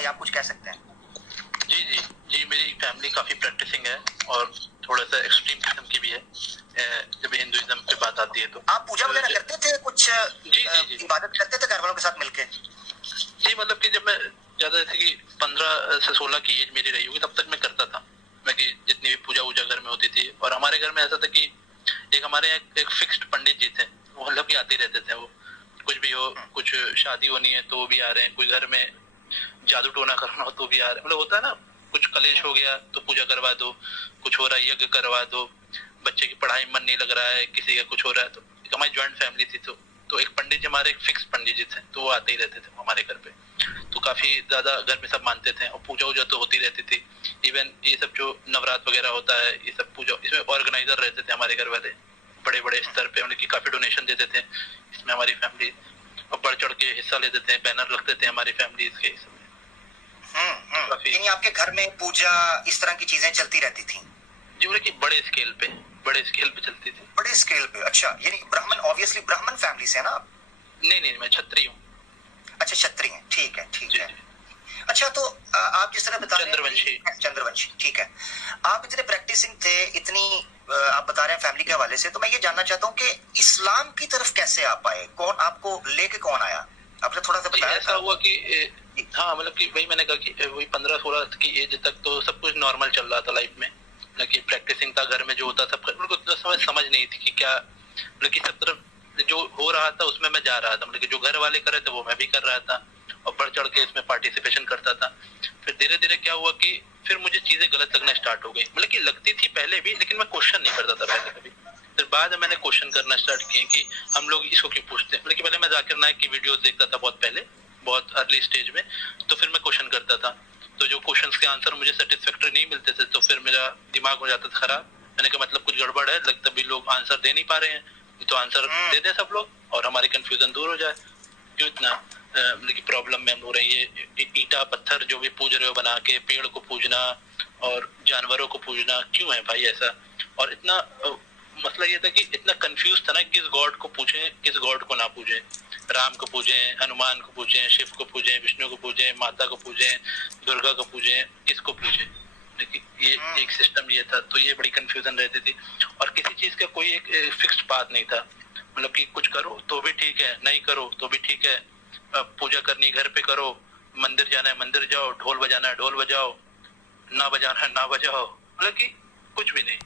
भाई, आप कुछ कह सकते हैं? जी जी जी, मेरी फैमिली काफी प्रैक्टिसिंग है और थोड़ा सा एक्सट्रीम किस्म की भी है जब हिंदुइज्म पे बात आती है। तो आप पूजा वगैरह करते थे, कुछ जी इबादत करते थे घर वालों के साथ मिलके? जी, मतलब कि जब मैं ज्यादा जैसे कि 15 से 16 की एज मेरी रही होगी तब तक मैं करता था। मैं कि जितनी भी पूजा वूजा घर में होती थी, और हमारे घर में ऐसा था कि एक हमारे यहाँ एक फिक्स्ड पंडित जी थे, वो मतलब कि आते रहते थे। वो कुछ भी हो, कुछ शादी होनी है तो वो भी आ रहे हैं, कोई घर में जादू टोना करना हो तो भी आ रहे हैं। मतलब होता है ना, कुछ कलेश हो गया तो पूजा करवा दो, कुछ हो रहा है यज्ञ करवा दो, बच्चे की पढ़ाई में मन नहीं लग रहा है, किसी का कुछ हो रहा है। तो हमारी ज्वाइंट फैमिली थी, तो एक पंडित जी, हमारे एक फिक्स पंडित जी थे, तो वो आते ही रहते थे हमारे घर पे। तो काफी ज्यादा घर में सब मानते थे, और पूजा वूजा तो होती रहती थी। इवन ये सब जो नवरात्र वगैरह होता है, ये सब पूजा, इसमें ऑर्गेनाइजर रहते थे हमारे घर वाले, बड़े बड़े स्तर पे, उनकी काफी डोनेशन देते थे इसमें हमारी फैमिली, और बढ़ चढ़ के हिस्सा लेते थे, बैनर लगते थे हमारी फैमिली इसके। यानी आपके घर में पूजा, इस तरह की चीजें चलती रहती थी? जी, बोले कि बड़े स्केल पे चलती थी। बड़े स्केल पे? अच्छा, यानी ब्राह्मण, ऑब्वियसली ब्राह्मण फैमिली से है ना आप? नहीं, मैं छत्री हूँ। अच्छा, क्षत्रिय हैं, ठीक है ठीक है। अच्छा, तो आप जिस तरह बता रहे हैं, चंद्रवंशी, ठीक है। आप इतने प्रैक्टिसिंग थे, इतनी आप बता रहे हैं फैमिली के हवाले से, तो मैं ये जानना चाहता हूँ कि इस्लाम की तरफ कैसे आप आए? कौन आपको लेके कौन आया? आपने थोड़ा सा बताया। ऐसा हुआ कि हाँ, मतलब कि वही मैंने कहा कि वही 15-16 की एज तक तो सब कुछ नॉर्मल चल रहा था लाइफ में, मतलब कि प्रैक्टिसिंग था, घर में जो होता सब, मेरे को समझ नहीं थी कि क्या, मतलब कि सब तरफ जो हो रहा था उसमें मैं जा रहा था, मतलब कि जो घर वाले कर रहे थे वो मैं भी कर रहा था, और बढ़ चढ़ के इसमें पार्टिसिपेशन करता था। फिर धीरे धीरे क्या हुआ कि फिर मुझे चीजें गलत लगना स्टार्ट हो गई, मतलब कि लगती थी पहले भी, लेकिन मैं क्वेश्चन नहीं करता था पहले कभी। फिर बाद में मैंने क्वेश्चन करना स्टार्ट किए कि हम लोग इसको क्यों पूछते हैं, मतलब कि पहले मैं जाकिर नाइक की वीडियोस देखता था बहुत पहले, बहुत अर्ली स्टेज में, तो फिर मैं क्वेश्चन करता था, तो जो क्वेश्चंस के आंसर मुझे सेटिस्फैक्टरी नहीं मिलते थे तो फिर मेरा दिमाग हो जाता था खराब। मैंने कहा मतलब कुछ गड़बड़ है, लगता भी लोग आंसर दे नहीं पा रहे हैं, तो आंसर दे दे सब लोग और हमारी कंफ्यूजन दूर हो जाए। क्यों इतना मतलब कि प्रॉब्लम में हम हो रही है, ईटा पत्थर जो भी पूज रहे हो बना के, पेड़ को पूजना और जानवरों को पूजना, क्यों है भाई ऐसा? और इतना मसला ये था कि इतना कंफ्यूज था ना, किस गॉड को पूछे किस गॉड को ना पूछे, राम को पूजे, हनुमान को पूजे, शिव को पूजे, विष्णु को पूजे, माता को पूजे, दुर्गा को पूजे, किसको पूजे? ये एक सिस्टम ये था, तो ये बड़ी कंफ्यूजन रहती थी, और किसी चीज का कोई एक फिक्स्ड बात नहीं था, मतलब कि कुछ करो तो भी ठीक है, नहीं करो तो भी ठीक है, पूजा करनी घर पे करो, मंदिर जाना है मंदिर जाओ, ढोल बजाना है ढोल बजाओ, ना बजाना है ना बजाओ, मतलब कि कुछ भी नहीं।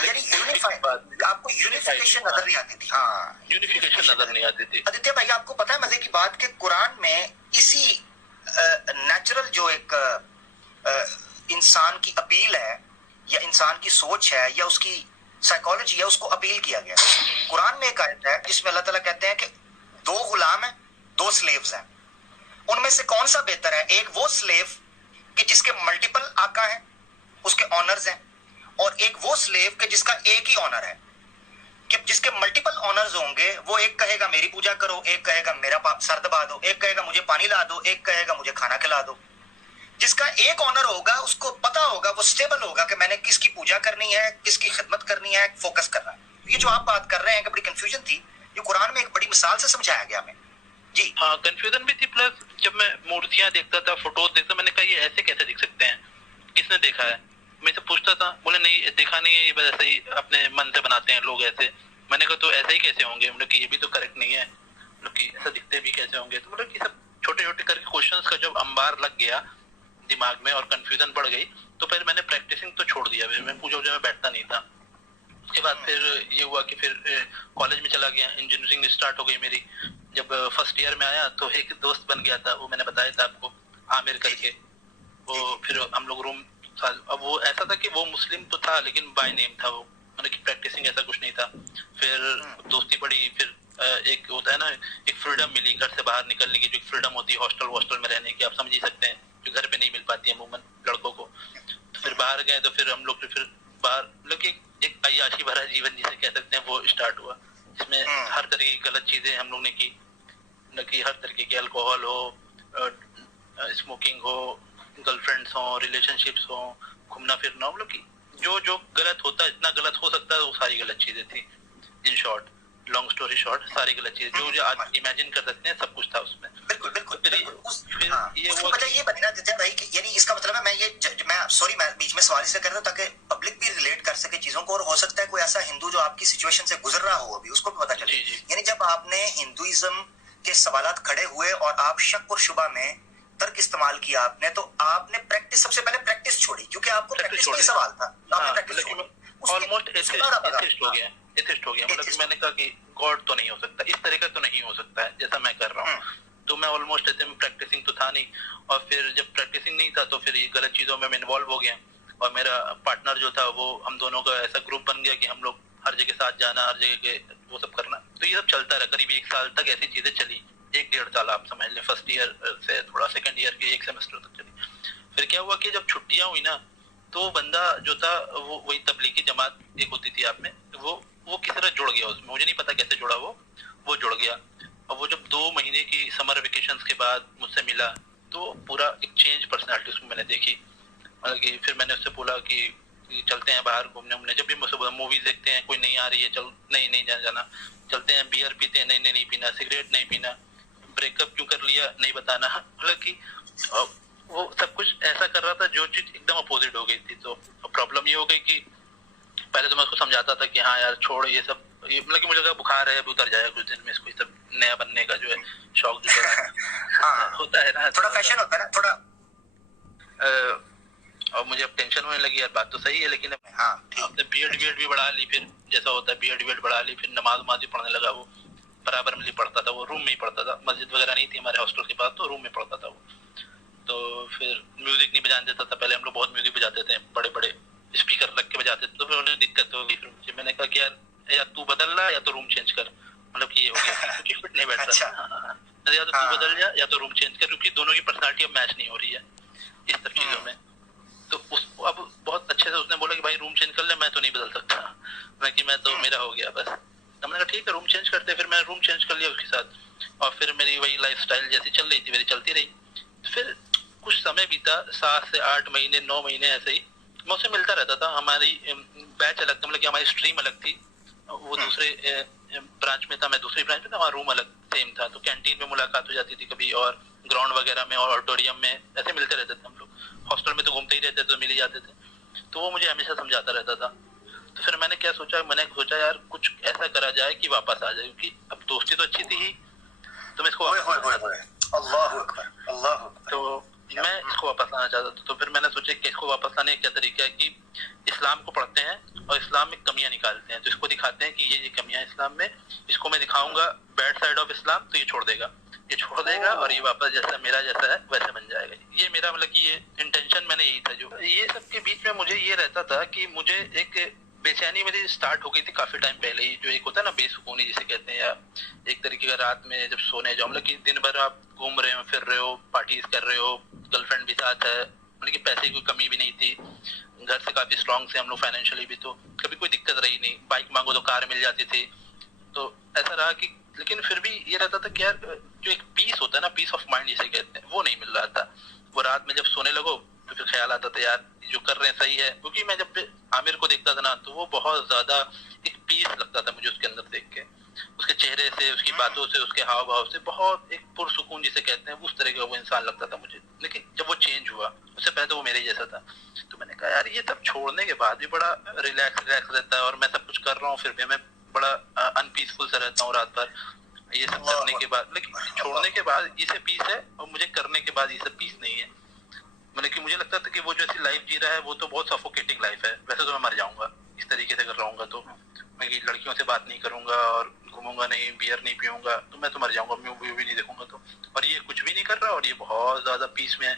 आपको यूनिफिकेशन नजर नहीं आती थी? हाँ, यूनिफिकेशन नजर नहीं आती थी। आदित्य भाई, आपको पता है मजे की बात कि कुरान में इसी नेचुरल जो एक इंसान की अपील है, या इंसान की सोच है, या उसकी साइकोलॉजी है, उसको अपील किया गया है। कुरान में एक आयत है जिसमें अल्लाह ताला कहते हैं कि 2 गुलाम हैं, 2 स्लेव्स हैं, उनमें से कौन सा बेहतर है? एक वो स्लेव कि जिसके मल्टीपल आका हैं, उसके ऑनर्स हैं, और एक वो स्लेव कि जिसका एक ही ऑनर है। कि जिसके मल्टीपल ऑनर्स होंगे, वो एक कहेगा मेरी पूजा करो, एक कहेगा मेरा सर दबा दो, एक कहेगा मुझे पानी ला दो, एक कहेगा मुझे खाना खिला दो। जिसका एक ऑनर होगा उसको पता होगा, वो स्टेबल होगा कि मैंने किसकी पूजा करनी है, किसकी खिदमत करनी है, फोकस करना है। ये जो आप बात कर रहे हैं कि बड़ी कंफ्यूजन थी, जो कुरान में एक बड़ी मिसाल से समझाया गया हमें। जी हाँ, कंफ्यूजन भी थी, प्लस जब मैं मूर्तियां देखता था, फोटोज देखता, मैंने कहा ये ऐसे कैसे दिख सकते हैं, किसने देखा है? मैं से पूछता था, बोले नहीं देखा नहीं है, ये बस ऐसे ही अपने मन से बनाते हैं लोग ऐसे। मैंने कहा तो ऐसे ही कैसे होंगे, मतलब कि ये भी तो करेक्ट नहीं है, मतलब कि ऐसा दिखते भी कैसे होंगे? तो मतलब कि सब छोटे छोटे करके क्वेश्चंस का जब अंबार लग गया दिमाग में और कंफ्यूजन बढ़ गई, तो फिर मैंने प्रैक्टिसिंग तो छोड़ दिया, मैं पूजा वूजा में बैठता नहीं था। उसके बाद फिर ये हुआ कि फिर कॉलेज में चला गया, इंजीनियरिंग स्टार्ट हो गई मेरी। जब फर्स्ट ईयर में आया तो एक दोस्त बन गया था, वो मैंने बताया था आपको, आमिर करके, वो फिर हम लोग रूम, अब वो ऐसा था कि वो मुस्लिम तो था लेकिन बाय नेम था वो, मतलब कि प्रैक्टिसिंग ऐसा कुछ नहीं था। फिर दोस्ती बढ़ी, फिर एक होता है ना, एक फ्रीडम मिली घर से बाहर निकलने की, जो फ्रीडम होती है हॉस्टल में रहने की, आप समझ ही सकते हैं, जो घर पे नहीं मिल पाती है अमूमन लड़कों को। तो फिर बाहर गए, तो फिर हम लोग फिर बाहर मतलब कि एक अय्याशी भरा जीवन जिसे कह सकते हैं वो स्टार्ट हुआ, जिसमें हर तरह की गलत चीजें हम लोग ने की, न कि हर तरह की अल्कोहल हो, स्मोकिंग हो, गर्लफ्रेंड्स हो, रिलेशनशिप्स हो, घूमना फिरना, मतलब कि जो जो गलत होता है, इतना गलत हो सकता है, वो सारी गलत चीजें थी। In short, long story short, सारी गलत चीजें जो आज इमेजिन कर सकते हैं सब कुछ था उसमें। बिल्कुल बिल्कुल। फिर ये उसकी वजह ये बनी ना जितिन भाई कि यानी इसका मतलब है मैं बीच में सवाल इसलिए कर रहा हूँ ताकि पब्लिक भी रिलेट कर सके चीजों को, और हो सकता है कोई ऐसा हिंदू जो आपकी सिचुएशन से गुजर रहा हो अभी उसको भी पता चले। यानी जब आपने हिंदुइज्म के सवालात खड़े हुए और आप शक और शुबा में तर्क इस्तेमाल किया आपने, तो आपने प्रैक्टिस सबसे पहले प्रैक्टिस छोड़ी क्योंकि आपको प्रैक्टिस में सवाल था, आपने प्रैक्टिस छोड़ी, ऑलमोस्ट एथिस्ट हो गया। मतलब मैंने कहा कि गॉड तो नहीं हो सकता, इस तरह का तो नहीं हो सकता है जैसा मैं कर रहा हूँ। तो मैं ऑलमोस्ट ऐसे में प्रैक्टिसिंग तो था नहीं, और फिर जब प्रैक्टिसिंग नहीं था तो फिर ये गलत चीजों में मैं इन्वॉल्व हो गया। और मेरा पार्टनर जो था वो, हम दोनों का ऐसा ग्रुप बन गया कि हम लोग हर जगह साथ जाना, हर जगह के वो सब करना। तो ये सब चलता रहा करीब 1 साल तक, ऐसी चीजें चली। 1-1.5 साल आप समझ लें, फर्स्ट ईयर से थोड़ा सेकंड ईयर के 1 सेमेस्टर तक चली। फिर क्या हुआ कि जब छुट्टियां हुई ना, तो बंदा जो था वो वही तबलीगी जमात एक होती थी आप में, वो किस तरह जुड़ गया उसमें, मुझे नहीं पता कैसे जुड़ा वो जुड़ गया। और वो जब 2 महीने की समर वेकेशंस के बाद मुझसे मिला तो पूरा एक चेंज पर्सनालिटी उसमें मैंने देखी। मतलब कि फिर मैंने उससे बोला कि चलते हैं बाहर घूमने, जब भी मुझसे बोला मूवीज देखते हैं, कोई नहीं आ रही है, चल नहीं जाना, चलते हैं बियर पीते हैं, नहीं पीना, सिगरेट नहीं पीना, ब्रेकअप क्यों कर लिया नहीं बताना। मतलब कि वो सब कुछ ऐसा कर रहा था जो चीज एकदम अपोजिट हो गई थी। तो प्रॉब्लम ये हो गई कि पहले तो मैं उसको समझाता था कि हाँ यार छोड़ ये सब, ये मतलब कि मुझे लगा बुखार है अभी उतर जाएगा कुछ दिन में, इसको सब नया बनने का जो है शौक जो होता है ना, थोड़ा फैशन होता है ना थोड़ा। और मुझे अब टेंशन होने लगी यार, बात तो सही है लेकिन आपने बीएड भी बढ़ा ली, फिर जैसा होता है बीएड बढ़ा ली, फिर नमाज भी पढ़ने लगा। वो बराबर में पढ़ता था, वो रूम में ही पढ़ता था, मस्जिद वगैरह नहीं थी हमारे हॉस्टल के पास, तो रूम में पढ़ता था वो। तो फिर म्यूजिक नहीं बजाने देता था, पहले हम लोग बहुत म्यूजिक बजाते थे, बड़े बड़े स्पीकर रख के बजाते थे, तो फिर उन्हें दिक्कत हो गई। फिर मुझे मैंने कहा कि यार तू बदल रहा या तो रूम चेंज कर, मतलब कि ये हो गया क्योंकि फिट नहीं बैठ रहा था। या तो तू बदल जा या तो रूम चेंज कर, क्योंकि दोनों की पर्सनालिटी अब मैच नहीं हो रही है इस सब चीजों में। तो उसको अब बहुत अच्छे से उसने बोला कि भाई रूम चेंज कर ले, मैं तो नहीं बदल सकता, मैं तो मेरा हो गया बस। हमने कहा ठीक है रूम चेंज करते, फिर मैं रूम चेंज कर लिया उसके साथ, और फिर मेरी वही लाइफस्टाइल जैसी चल रही थी मेरी चलती रही। फिर कुछ समय बीता, 7 से 8 महीने 9 महीने ऐसे ही मैं उससे मिलता रहता था। हमारी बैच अलग था, मतलब कि हमारी स्ट्रीम अलग थी, वो दूसरे ब्रांच में था, मैं दूसरी ब्रांच में था, हमारा रूम अलग सेम था। तो कैंटीन में मुलाकात हो जाती थी कभी, और ग्राउंड वगैरह में और ऑडिटोरियम में ऐसे मिलते रहते थे हम लोग। हॉस्टल में तो घूमते ही रहते थे, तो मिल ही जाते थे। तो वो मुझे हमेशा समझाता रहता था। तो फिर मैंने सोचा यार कुछ ऐसा करा जाए कि वापस आ जाए, क्योंकि अब दोस्ती तो अच्छी थी ही, तो मैं इसको मैं इसको वापस लाना चाहता था। तो फिर मैंने सोचा कि इसको वापस लाने का क्या तरीका है कि इस्लाम को पढ़ते हैं और इस्लाम में कमियां निकालते हैं, तो इसको दिखाते हैं कि ये कमियां इस्लाम में, इसको मैं दिखाऊंगा बैड साइड ऑफ इस्लाम, तो ये छोड़ देगा और ये वापस जैसा मेरा जैसा है वैसे बन जाएगा। ये मेरा मतलब कि ये इंटेंशन मैंने यही था। जो ये सब के बीच में मुझे ये रहता था कि मुझे एक बेचैनी मेरी स्टार्ट हो गई थी काफी टाइम पहले ही, जो एक होता है ना बेसुकूनी जिसे कहते हैं, या एक तरीके का रात में जब सोने जाओ, मतलब कि दिन भर आप घूम रहे हो, फिर रहे हो, पार्टीज कर रहे हो, गर्लफ्रेंड भी साथ है, मतलब कि पैसे की कोई कमी भी नहीं थी, घर से काफी स्ट्रॉन्ग थे हम लोग फाइनेंशियली भी, तो कभी कोई दिक्कत रही नहीं, बाइक मांगो तो कार मिल जाती थी। तो ऐसा रहा कि लेकिन फिर भी ये रहता था कि यार जो एक पीस होता है ना, पीस ऑफ माइंड जिसे कहते हैं, वो नहीं मिल रहा था। वो रात में जब सोने लगो तो फिर ख्याल आता था यार जो कर रहे हैं सही है, क्योंकि मैं जब आमिर को देखता था ना तो वो बहुत ज्यादा एक पीस लगता था मुझे उसके अंदर देख के, उसके चेहरे से, उसकी बातों से, उसके हाव भाव से, बहुत एक पुरसुकून जिसे कहते हैं उस तरह का वो इंसान लगता था मुझे। लेकिन जब वो चेंज हुआ, उससे पहले तो वो मेरे जैसा था, तो मैंने कहा यार ये सब छोड़ने के बाद भी बड़ा रिलैक्स रहता है, और मैं सब कुछ कर रहा हूँ फिर भी मैं बड़ा अनपीसफुल सा रहता हूँ रात भर ये सब करने के बाद। लेकिन छोड़ने के बाद ये सब पीस है, और मुझे करने के बाद ये सब पीस नहीं है। मतलब कि मुझे लगता था कि वो जो ऐसी लाइफ जी रहा है वो तो बहुत सफोकेटिंग लाइफ है, वैसे तो मैं मर जाऊंगा इस तरीके से कर रहूंगा, तो मैं लड़कियों से बात नहीं करूंगा और घूमूंगा नहीं, बियर नहीं पीऊंगा, तो मैं तो मर जाऊंगा, मूवी भी नहीं देखूंगा, तो और ये कुछ भी नहीं कर रहा और ये बहुत ज्यादा पीस में है।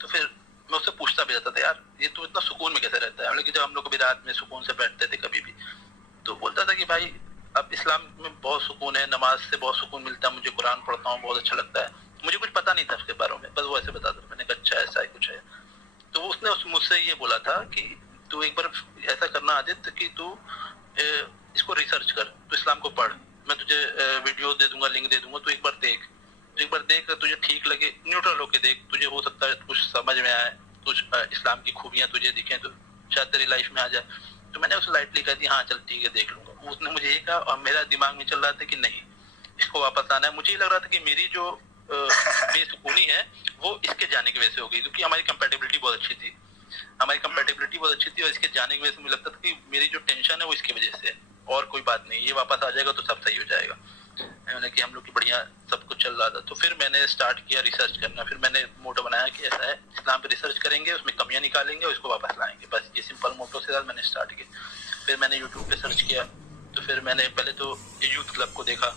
तो फिर मैं उससे पूछता भी रहता था यार ये तो इतना सुकून में कैसे रहता है, मतलब कि जब हम लोग कभी रात में सुकून से बैठते थे कभी भी, तो बोलता था कि भाई अब इस्लाम में बहुत सुकून है, नमाज से बहुत सुकून मिलता है, मुझे कुरान पढ़ता हूँ बहुत अच्छा लगता है। मुझे कुछ पता नहीं था उसके बारे में, बस वो ऐसे बताता था, मैंने कहा अच्छा ऐसा है कुछ है। तो उसने मुझसे ये बोला था कि तू एक बार ऐसा करना आदित्य कि तू इसको रिसर्च कर, तू इस्लाम को पढ़, मैं तुझे वीडियो दे दूंगा, लिंक दे दूंगा, तू एक बार देख तुझे ठीक लगे न्यूट्रल होके देख, तुझे हो सकता है कुछ समझ में आए, कुछ इस्लाम की खूबियां तुझे दिखें तो शायद तेरी लाइफ में आ जाए। तो मैंने उसे लाइटली कह दी हाँ चल ठीक है देख लूंगा। उसने मुझे ये कहा और मेरा दिमाग में चल रहा था कि नहीं इसको वापस आना है। मुझे लग रहा था कि मेरी जो बेसुकूनी है वो इसके जाने की वजह से हो गई, क्योंकि हमारी कंपेटेबिलिटी बहुत अच्छी थी। हमारी कंपेटेबिलिटी बहुत अच्छी थी और इसके जाने की वजह से मुझे लगता था कि मेरी जो टेंशन है वो इसकी वजह से है, और कोई बात नहीं, ये वापस आ जाएगा तो सब सही हो जाएगा। मैंने कि हम लोग की बढ़िया सब कुछ चल रहा था। तो फिर मैंने स्टार्ट किया रिसर्च करना। फिर मैंने मोटो बनाया कि ऐसा है, इस्लाम पे रिसर्च करेंगे, उसमें कमियां निकालेंगे और इसको वापस लाएंगे, बस ये सिंपल मोटो से मैंने स्टार्ट किया। फिर मैंने यूट्यूब पे सर्च किया, तो फिर मैंने पहले तो यूथ क्लब को देखा,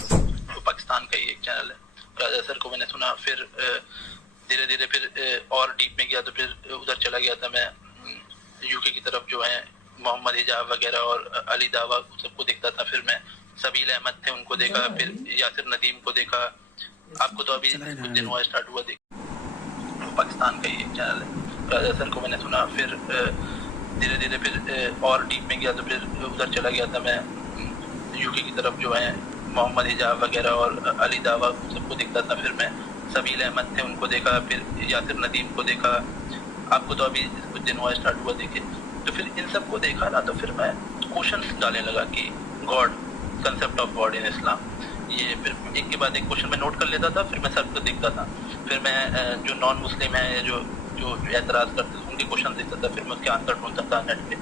तो पाकिस्तान का ही एक चैनल है, राजा सर को मैंने सुना। फिर धीरे धीरे फिर और डीप में गया, तो फिर उधर चला गया था मैं यूके की तरफ, जो है मोहम्मद हिजाब वगैरह और अली दावा सबको देखता था। फिर मैं सबील अहमद थे उनको देखा, फिर यासिर नदीम को देखा। आपको तो अभी कुछ दिन हुआ स्टार्ट हुआ देखा, पाकिस्तान का ही एक चैनल है, राजा सर को मैंने सुना। फिर धीरे धीरे फिर और डीप में गया, तो फिर उधर चला गया था मैं यूके की तरफ, जो है मोहम्मद हिजाब वगैरह और अली दावा सबको देखता था। फिर मैं सबील अहमद थे उनको देखा, फिर यासिर नदीम को देखा। आपको तो अभी कुछ दिन हुआ स्टार्ट हुआ देखे। तो फिर इन सबको देखा ना, तो फिर मैं क्वेश्चंस डालने लगा कि गॉड, कंसेप्ट ऑफ गॉड इन इस्लाम, ये फिर एक के बाद एक क्वेश्चन मैं नोट कर लेता था। फिर मैं सबको देखता था। फिर मैं जो नॉन मुस्लिम है, जो जो एतराज़ करते थे उनके क्वेश्चन देखता था, फिर मैं उसके आंसर ढूंढता था नेट पे।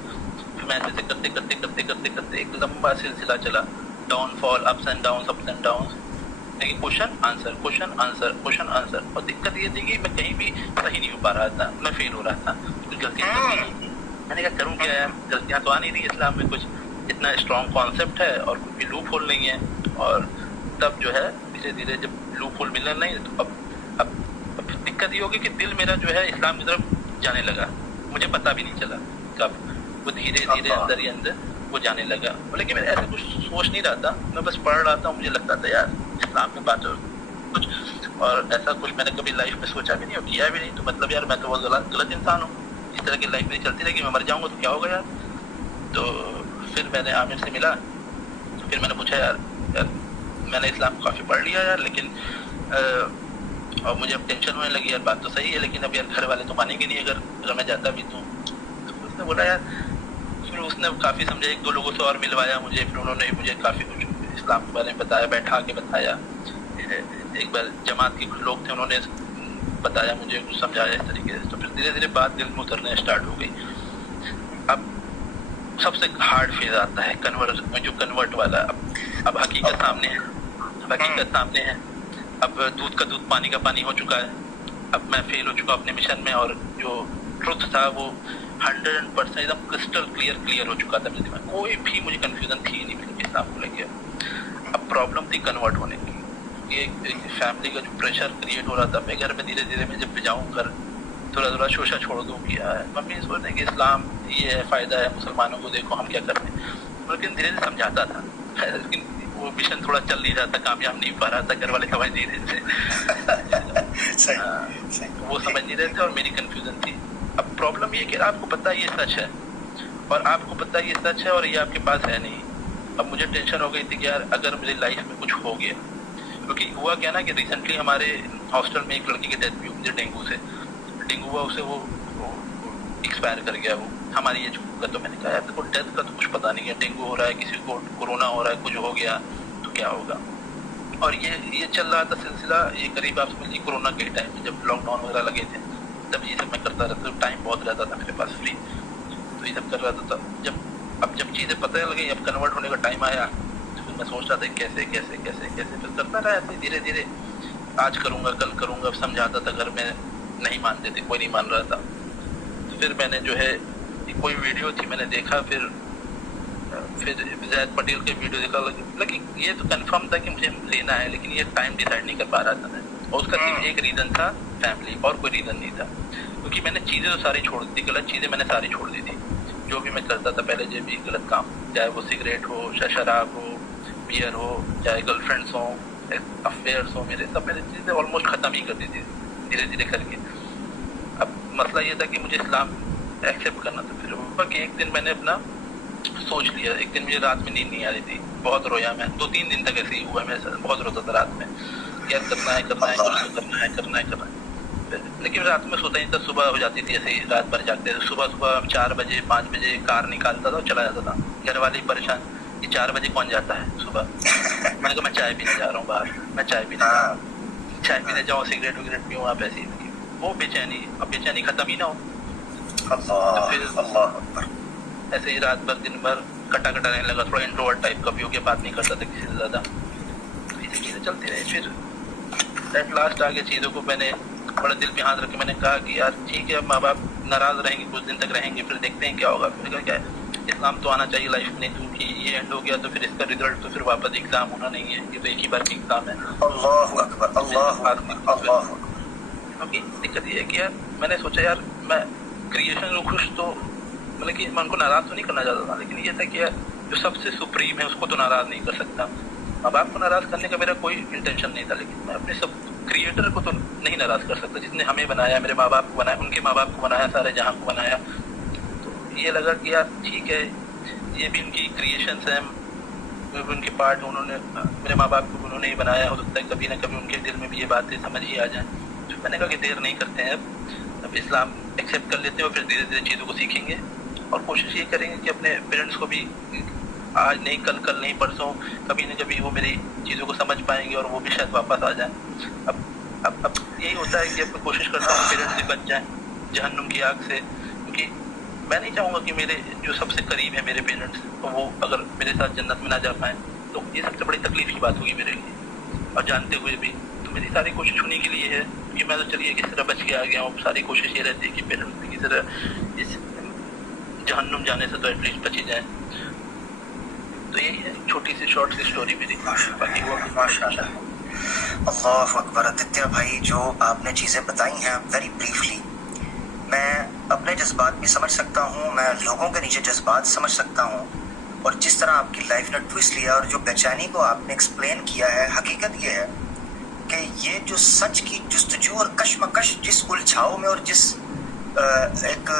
फिर मैं ऐसे करते करते करते करते करते एक लंबा सिलसिला चला, डाउनफॉल, अप्स एंड डाउन, लेकिन question answer, question answer, question answer. और दिक्कत ये थी कि मैं कहीं भी सही नहीं हो पा रहा था, मैं फेल हो रहा था, कुछ गलतियाँ करती नहीं थी। मैंने कहा करूँ क्या यार, गलतियाँ तो आ नहीं रही, इस्लाम में कुछ इतना स्ट्रॉन्ग कॉन्सेप्ट है और कोई भी लूप होल नहीं है। और तब जो है धीरे धीरे जब लूप होल मिलना नहीं, तो अब दिक्कत ये होगी कि दिल मेरा जो है इस्लाम की तरफ जाने लगा, मुझे पता भी नहीं चला कब, वो धीरे धीरे अंदर ही अंदर वो जाने लगा। लेकिन मैं ऐसा कुछ सोच नहीं रहा था, मैं बस पढ़ रहा था, मुझे लगता था यार इस्लाम में बात कुछ, और ऐसा कुछ मैंने कभी लाइफ में सोचा भी नहीं और किया भी नहीं। तो मतलब यार मैं तो बहुत गलत इंसान हूँ, इस तरह की लाइफ मेरी चलती रहेगी, मैं मर जाऊंगा तो क्या होगा यार। तो फिर मैंने आमिर से मिला, फिर मैंने पूछा यार मैंने इस्लाम काफ़ी पढ़ लिया यार, लेकिन और मुझे अब टेंशन होने लगी यार, बात तो सही है लेकिन अब यार घर वाले तो मानेंगे नहीं अगर मैं जाता भी तो उसने बोला यार, फिर उसने काफ़ी समझा, एक दो लोगों से और मिलवाया मुझे, फिर उन्होंने मुझे काफ़ी कुछ इस्लाम के बारे में बताया, बैठा के बताया। एक बार जमात के कुछ लोग थे, उन्होंने बताया मुझे, कुछ समझाया इस तरीके से। तो फिर धीरे धीरे बात दिल में उतरने स्टार्ट हो गई। अब सबसे हार्ड फेज आता है कन्वर्ट वाला। अब हकीकत सामने है, हकीकत सामने है। अब दूध का दूध पानी का पानी हो चुका है। अब मैं फेल हो चुका अपने मिशन में, और जो ट्रुथ था वो 100% एकदम क्रिस्टल क्लियर हो चुका था मेरे दिमाग, कोई भी मुझे कंफ्यूजन थी नहीं मेरे इस्लाम को लेकर। अब प्रॉब्लम थी कन्वर्ट होने की, एक फैमिली का जो प्रेशर क्रिएट हो रहा था। मैं घर में धीरे धीरे मैं जब जाऊँ घर, थोड़ा शोशा छोड़ दूँ कि मम्मी सोच रहे कि इस्लाम ये है, फ़ायदा है, मुसलमानों को देखो हम क्या कर रहे हैं, लेकिन धीरे धीरे समझाता था, लेकिन वो मिशन थोड़ा चल नहीं रहा था, कामयाब नहीं पा रहा था, घर वाले समझ नहीं रहे थे। वो समझ नहीं रहे थे और मेरी कंफ्यूजन थी। अब प्रॉब्लम ये कि आपको पता है ये सच है, और आपको पता है ये सच है और ये आपके पास है नहीं। अब मुझे टेंशन हो गई थी कि यार अगर मुझे लाइफ में कुछ हो गया, क्योंकि हुआ क्या ना कि रिसेंटली हमारे हॉस्टल में एक लड़की की डेथ भी हुई डेंगू हुआ, उसे वो एक्सपायर कर गया वो हमारी एज का। तो मैंने कहा यार देखो डेथ का तो कुछ पता नहीं है, डेंगू हो रहा है, किसी को कोरोना हो रहा है, कुछ हो गया तो क्या होगा। और ये चल रहा था सिलसिला, ये करीब आप समझिए कोरोना के टाइम में जब लॉकडाउन वगैरह लगे थे, तब ये सब मैं करता रहता, टाइम बहुत रहता था मेरे पास फ्री, तो ये सब कर रहा था। अब जब चीज़ें पता लगी, अब कन्वर्ट होने का टाइम आया, तो फिर मैं सोच रहा था कैसे फिर करता रहा ऐसे धीरे धीरे, आज करूँगा कल करूँगा। समझाता था, घर में नहीं मानते थे, कोई नहीं मान रहा था। तो फिर मैंने जो है कोई वीडियो थी मैंने देखा, फिर ज़ैद पटेल के वीडियो देखा, लेकिन ये तो कंफर्म था कि मुझे लेना है, लेकिन ये टाइम डिसाइड नहीं कर पा रहा था मैं। और उसका सिर्फ एक रीज़न था, फैमिली, और कोई रीज़न नहीं था। क्योंकि मैंने चीज़ें तो सारी छोड़ दी थी, गलत चीज़ें मैंने सारी छोड़ दी थी। जो भी मैं करता था पहले, जो भी गलत काम, चाहे वो सिगरेट हो, चाहे शराब हो, बियर हो, चाहे गर्लफ्रेंड्स हो, अफेयर्स हो, मेरे चीज़ें ऑलमोस्ट ख़त्म ही कर दी थी धीरे धीरे करके। अब मसला ये था कि मुझे इस्लाम एक्सेप्ट करना था। फिर हुआ कि एक दिन मैंने अपना सोच लिया, एक दिन मुझे रात में नींद नहीं आ रही थी, बहुत रोया मैं, 2-3 दिन तक ऐसे ही हुआ, मैं बहुत रोता था रात में, क्या करना है। लेकिन रात में सोता ही था, सुबह हो जाती थी, ऐसे ही रात भर जागते थे। सुबह 4 बजे 5 बजे कार निकालता था और चला जाता था। घर वाले परेशान कि 4 बजे कौन जाता है सुबह। मैंने कहा मैं चाय पीने जा रहा हूँ बाहर, मैं चाय पीने जा रहा हूँ। चाय पीने जाओ, सिगरेट वगैरह पियो, आप ऐसी वो बेचैनी, अब बेचैनी खत्म ही ना हो। तो फिर ऐसे ही रात भर दिन भर कटा कटा रहने लगा, थोड़ा इंट्रोवर्ट टाइप का भी हो गया, बात नहीं करता था किसी से ज्यादा। ऐसी चीजें चलती रही। फिर एट लास्ट आगे चीजों को मैंने बड़ा दिल में हाथ रख के मैंने कहा कि यार ठीक है, माँ बाप नाराज रहेंगे, कुछ दिन तक रहेंगे, फिर देखते हैं क्या होगा। मैंने कहा क्या है, इस्लाम तो आना चाहिए लाइफ में, क्योंकि ये एंड हो गया तो फिर इसका रिजल्ट तो फिर वापस एग्जाम होना नहीं है, ये तो एक ही बार की एग्जाम है। अल्लाहु अकबर, अल्लाहु अकबर, अल्लाहु अकबर। क्योंकि दिक्कत ये है कि यार मैंने सोचा यार मैं क्रिएशन को खुश तो मतलब कि मैं उनको नाराज तो नहीं करना चाहता था, लेकिन ये था कि यार जो सबसे सुप्रीम है उसको तो नाराज नहीं कर सकता। माँ बाप को नाराज करने का मेरा कोई इंटेंशन नहीं था, लेकिन मैं अपने सब क्रिएटर को तो नहीं नाराज कर सकता, जिसने हमें बनाया, मेरे माँ बाप को बनाया, उनके माँ बाप को बनाया, सारे जहां को बनाया। तो ये लगा कि यार ठीक है, ये भी उनकी क्रिएशंस हैं, उनके पार्ट, उन्होंने मेरे माँ बाप को उन्होंने ही बनाया, हो सकता है कभी ना कभी उनके दिल में भी ये बातें समझ ही आ जाए। तो मैंने कहा कि देर नहीं करते हैं, अब इस्लाम एक्सेप्ट कर लेते हैं और फिर धीरे धीरे चीज़ों को सीखेंगे और कोशिश ये करेंगे कि अपने पेरेंट्स को भी आज नहीं कल, कल नहीं परसों, कभी न कभी वो मेरी चीज़ों को समझ पाएंगे और वो भी शायद वापस आ जाए। अब यही होता है कि अब मैं कोशिश करता हूँ पेरेंट्स भी बच जाएं जहन्नुम की आग से, क्योंकि मैं नहीं चाहूँगा कि मेरे जो सबसे करीब है मेरे पेरेंट्स, तो वो अगर मेरे साथ जन्नत में ना जा पाएँ तो ये सबसे बड़ी तकलीफ की बात होगी मेरे लिए। और जानते हुए भी तो मेरी सारी कोशिश उन्हीं के लिए है कि मैं तो चलिए किस तरह बच के आ गया हूँ। सारी कोशिश ये रहती है कि पेरेंट्स भी किस तरह इस जहन्नुम जाने से तो एटलीस्ट बच ही जाए। तो यही है छोटी सी शॉर्ट सी स्टोरी मेरी, बाकी वो माशाल्लाह। अल्लाहु अकबर। आदित्य भाई, जो आपने चीज़ें बताई हैं वेरी ब्रीफली, मैं अपने जज्बात भी समझ सकता हूँ, मैं लोगों के नीचे जज्बात समझ सकता हूँ, और जिस तरह आपकी लाइफ ने ट्विस्ट लिया और जो बेचैनी को आपने एक्सप्लेन किया है, हकीकत ये है कि ये जो सच की जुस्तजू और कश्मकश, जिस उलझाव में और जिस एक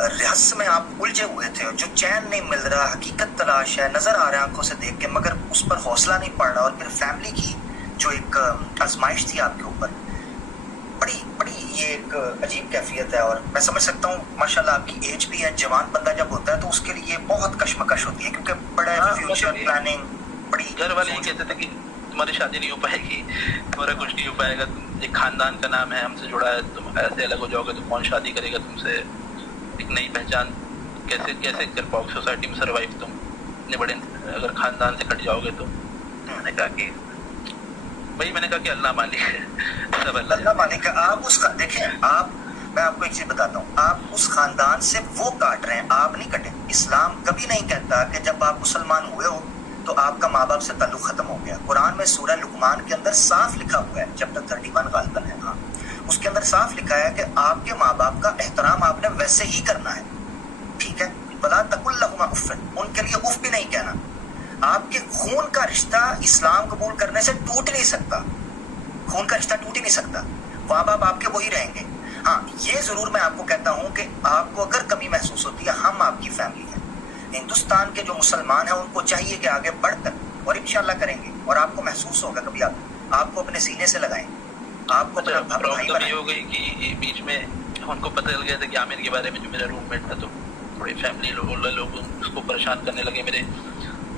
रहस्य में आप उलझे हुए थे, जो चैन नहीं मिल रहा, हकीकत तलाश है, नजर आ रहा है आंखों से देख के, मगर उस पर हौसला नहीं पड़ रहा, और फिर फैमिली की जो एक आजमाइश थी आपके ऊपर, बड़ी बड़ी ये एक अजीब कैफियत है। और मैं समझ सकता हूँ माशाल्लाह आपकी एज भी है, जवान बंदा जब होता है तो उसके लिए बहुत कश्मकश होती है, क्योंकि बड़ा फ्यूचर प्लानिंग, बड़ी घर वाले ये कहते थे कि तुम्हारी शादी नहीं हो पाएगी, तुम्हारा कुछ नहीं हो पाएगा, तुम एक खानदान का नाम है हमसे जुड़ा है, तुम ऐसे अलग हो जाओगे तो कौन शादी करेगा तुमसे, एक नई पहचान कैसे कैसे कर पाओगे सोसाइटी में सर्वाइव, तुम इतने बड़े अगर खानदान से कट जाओगे तो। मैंने कहा कि भाई, मैंने कहा कि अल्लाह मालिक है, सब अल्लाह मालिक है। आप उसका देखें, आप, मैं आपको एक चीज बताता हूँ, आप उस खानदान से वो काट रहे हैं, आप नहीं कटे। इस्लाम कभी नहीं कहता कि जब आप मुसलमान हुए हो तो आपका माँ बाप से ताल्लुक खत्म हो गया। कुरान में सूरह लुकमान के अंदर साफ लिखा हुआ है, चैप्टर 31 गालिबन है, हाँ, उसके अंदर साफ लिखा है कि आपके माँ बाप का एहतराम आपने वैसे ही करना है, ठीक है। वला तकुल लहुमा उफ़्फ़िन, उनके लिए उफ भी नहीं कहना। आपके खून का रिश्ता इस्लाम कबूल करने से टूट नहीं सकता, खून का रिश्ता टूट ही नहीं सकता, माँ बाप आपके वही रहेंगे। हाँ, ये जरूर मैं आपको कहता हूँ कि आपको अगर कमी महसूस होती है, हम आपकी फैमिली है। हिंदुस्तान के जो मुसलमान हैं उनको चाहिए कि आगे बढ़कर, और इंशाल्लाह करेंगे, और आपको महसूस होगा कभी आपको अपने सीने से लगाएं, आपको अपना भाई बनाएं। हो गई कि बीच में उनको पता चल गया था कि आमिर के बारे में, जो मेरा रूममेट था, तो थोड़ी फैमिली लोग उसको परेशान करने लगे। मेरे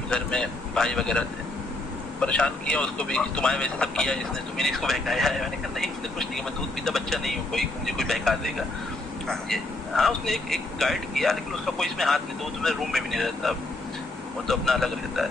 घर में भाई वगैरह थे, परेशान किया उसको भी, तुम्हारे वैसे सब किया इसने, तुम्हें इसको बहकाया है। मैंने कहा नहीं, उसने कुछ नहीं, मैं दूध पीता बच्चा नहीं हूँ, कोई मुझे कोई बहका देगा। हाँ, उसने एक गाइड किया, लेकिन उसका कोई इसमें हाथ नहीं, तो वो तो मेरे रूम में भी नहीं रहता, वो तो अपना अलग रहता है।